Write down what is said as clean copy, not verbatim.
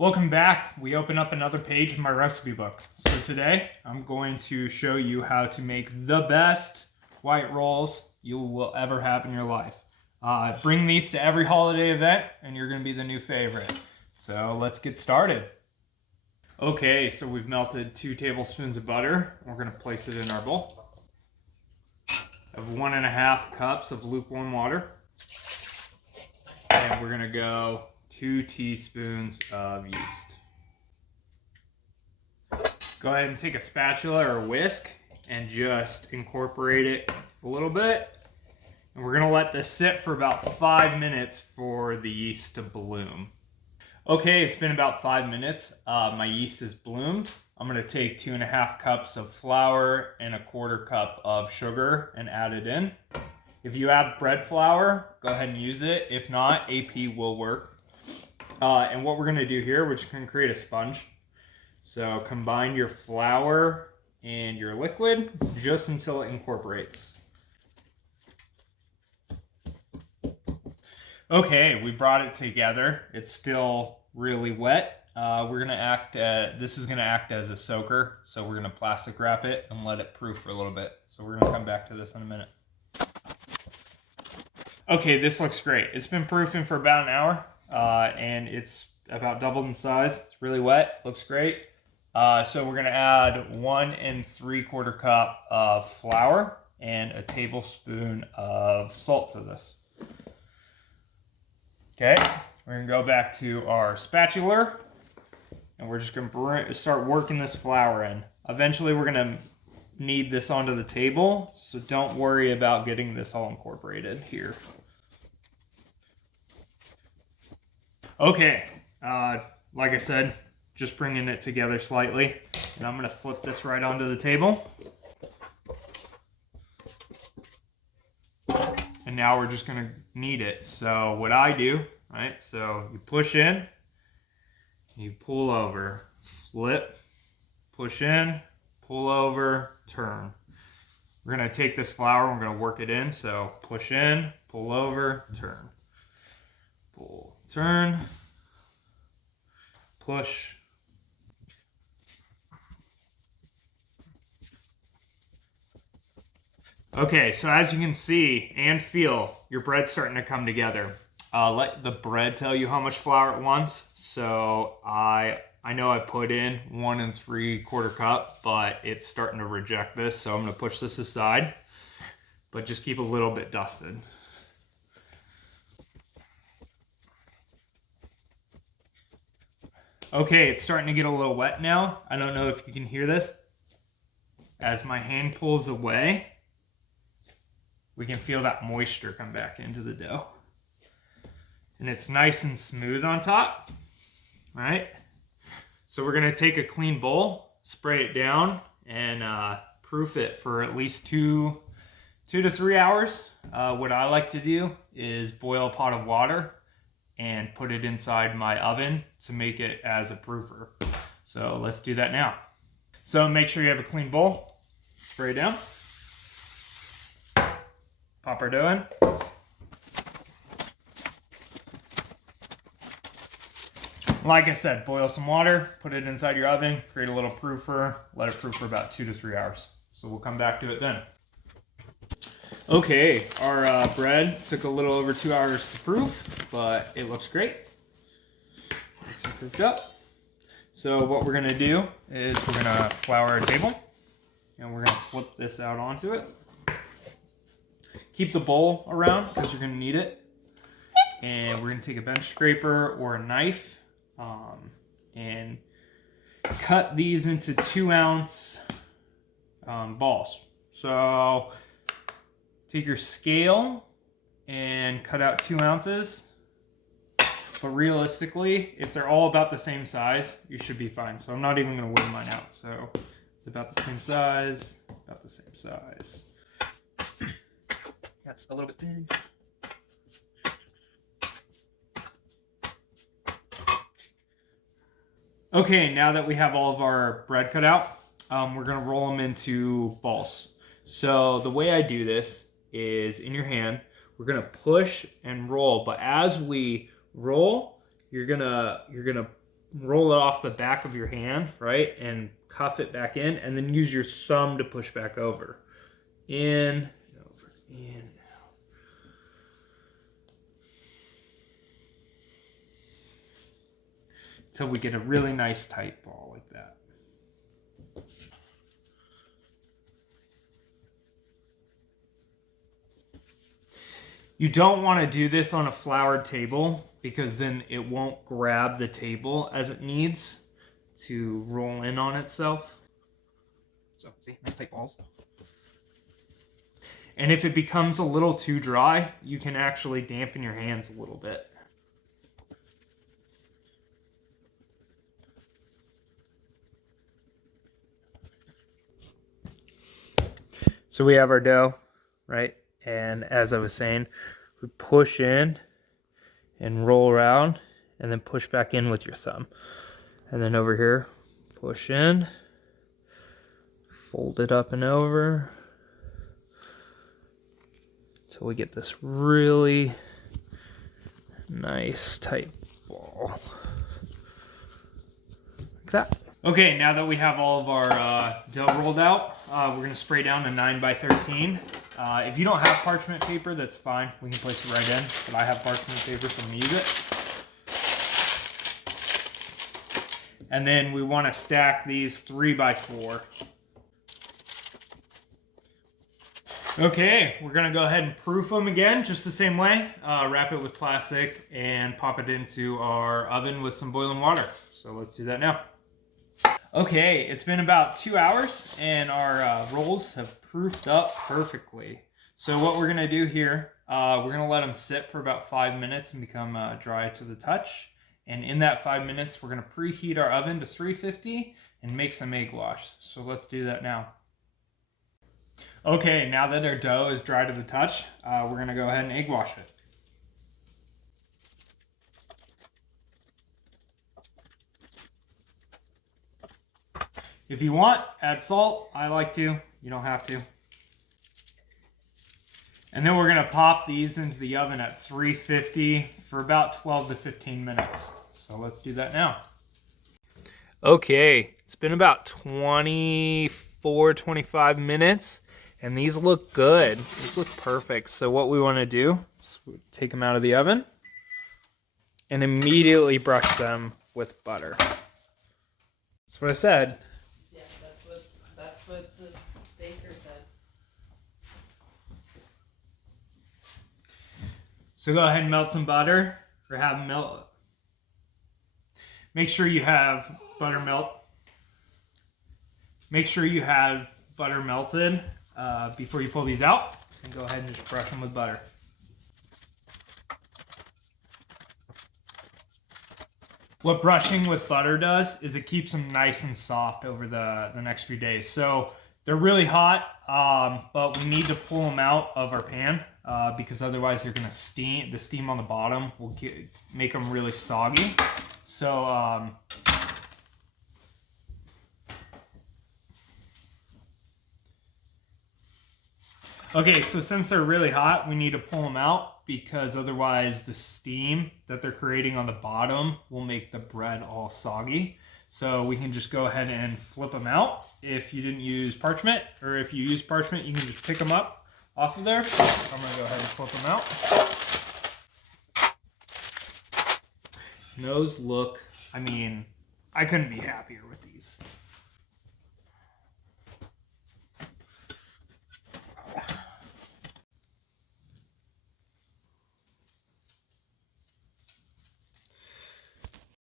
Welcome back. We open up another page of my recipe book. So today I'm going to show you how to make the best white rolls you will ever have in your life. Bring these to every holiday event and you're going to be the new favorite. So let's get started. Okay, so we've melted 2 tablespoons of butter. We're going to place it in our bowl. I have 1.5 cups of lukewarm water. And we're going to go 2 teaspoons of yeast. Go ahead and take a spatula or a whisk and just incorporate it a little bit. And we're gonna let this sit for about 5 minutes for the yeast to bloom. Okay, it's been about 5 minutes. My yeast has bloomed. I'm gonna take 2.5 cups of flour and 1/4 cup of sugar and add it in. If you have bread flour, go ahead and use it. If not, AP will work. And what we're going to do here, we're just going to create a sponge. So combine your flour and your liquid just until it incorporates. Okay, we brought it together. It's still really wet. This is going to act as a soaker. So we're going to plastic wrap it and let it proof for a little bit. So we're going to come back to this in a minute. Okay, this looks great. It's been proofing for about an hour. And it's about doubled in size. It's really wet, looks great. So we're gonna add 1 3/4 cup of flour and a tablespoon of salt to this. Okay, we're gonna go back to our spatula and we're just gonna start working this flour in. Eventually we're gonna need this onto the table, so don't worry about getting this all incorporated here. Okay, like I said, just bringing it together slightly, and I'm gonna flip this right onto the table. And now we're just gonna knead it. So what I do, right, so you push in, you pull over, flip, push in, pull over, turn. We're gonna take this flour, we're gonna work it in, so push in, pull over, turn. Pull, turn, push. Okay, so as you can see and feel, your bread's starting to come together. Let the bread tell you how much flour it wants. So I know I put in 1 3/4 cup, but it's starting to reject this. So I'm gonna push this aside, but just keep a little bit dusted. Okay, it's starting to get a little wet now. I don't know if you can hear this. As my hand pulls away, we can feel that moisture come back into the dough. And it's nice and smooth on top, right? So we're gonna take a clean bowl, spray it down, and proof it for at least 2 to 3 hours. What I like to do is boil a pot of water and put it inside my oven to make it as a proofer. So let's do that now. So make sure you have a clean bowl, spray down, pop our dough in. Like I said, boil some water, put it inside your oven, create a little proofer, let it proof for about 2 to 3 hours. So we'll come back to it then. Okay, our bread took a little over 2 hours to proof, but it looks great. Nice and proofed up. So what we're gonna do is we're gonna flour our table, and we're gonna flip this out onto it. Keep the bowl around because you're gonna need it. And we're gonna take a bench scraper or a knife and cut these into 2-ounce balls. So take your scale and cut out 2 ounces. But realistically, if they're all about the same size, you should be fine. So I'm not even gonna weigh mine out. So it's about the same size, about the same size. That's a little bit big. Okay, now that we have all of our bread cut out, we're gonna roll them into balls. So the way I do this is in your hand, we're gonna push and roll, but as we roll, you're gonna roll it off the back of your hand, right? And cuff it back in, and then use your thumb to push back over. In, over, in, out. Until we get a really nice tight ball like that. You don't want to do this on a floured table because then it won't grab the table as it needs to roll in on itself. So, see, nice tight balls. And if it becomes a little too dry, you can actually dampen your hands a little bit. So we have our dough, right? And as I was saying, we push in and roll around and then push back in with your thumb. And then over here, push in, fold it up and over until we get this really nice tight ball. Like that. Okay, now that we have all of our dough rolled out, we're going to spray down a 9x13. If you don't have parchment paper, that's fine. We can place it right in, but I have parchment paper, so I'm going to use it. And then we want to stack these 3x4. Okay, we're going to go ahead and proof them again, just the same way. Wrap it with plastic and pop it into our oven with some boiling water. So let's do that now. Okay, it's been about 2 hours and our rolls have proofed up perfectly. So what we're gonna do here, we're gonna let them sit for about 5 minutes and become dry to the touch. And in that 5 minutes, we're gonna preheat our oven to 350 and make some egg wash. So let's do that now. Okay, now that our dough is dry to the touch, we're gonna go ahead and egg wash it. If you want, add salt. I like to. You don't have to. And then we're going to pop these into the oven at 350 for about 12 to 15 minutes. So let's do that now. Okay, it's been about 24, 25 minutes, and these look good. These look perfect. So what we want to do is take them out of the oven and immediately brush them with butter. That's what I said. That's what the baker said. So go ahead and melt some butter, or have melt. Make sure you have butter melt. Make sure you have butter melted before you pull these out, and go ahead and just brush them with butter. What brushing with butter does is it keeps them nice and soft over the next few days. So they're really hot, but we need to pull them out of our pan because otherwise they're gonna steam. The steam on the bottom will make them really soggy. So okay, so since they're really hot, we need to pull them out because otherwise the steam that they're creating on the bottom will make the bread all soggy. So we can just go ahead and flip them out if you didn't use parchment, or if you use parchment, you can just pick them up off of there. I'm gonna go ahead and flip them out. And those look, I mean, I couldn't be happier with these.